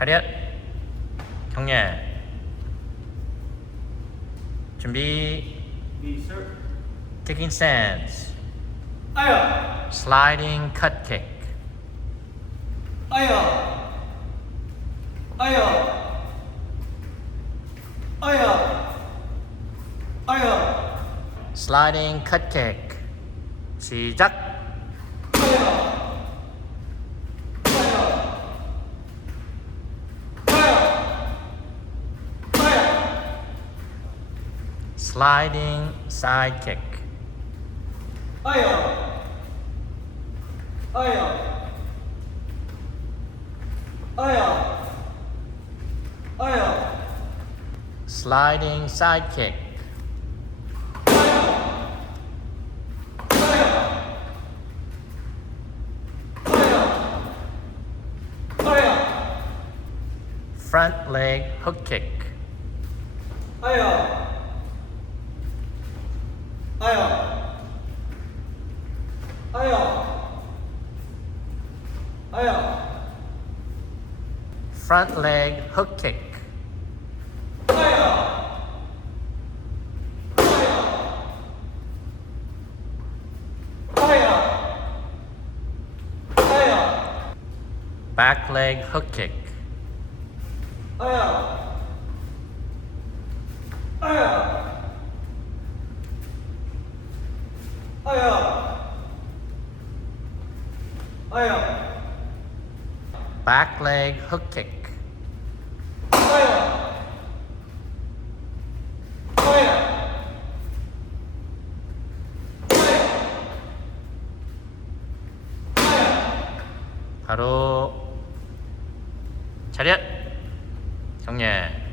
차렷. 경례. 준비. Me, sir. Kicking stance. Aya! Sliding cut kick. Aya! Aya! Aya! Aya! Sliding cut kick. 시작. Sliding side kick. Aya! Aya! Aya! Aya! Sliding side kick. Front leg hook kick. Aya! Aya! Aya! Aya! Front leg hook kick. Back leg hook kick. Back leg hook kick. 바로 차렷. 경례.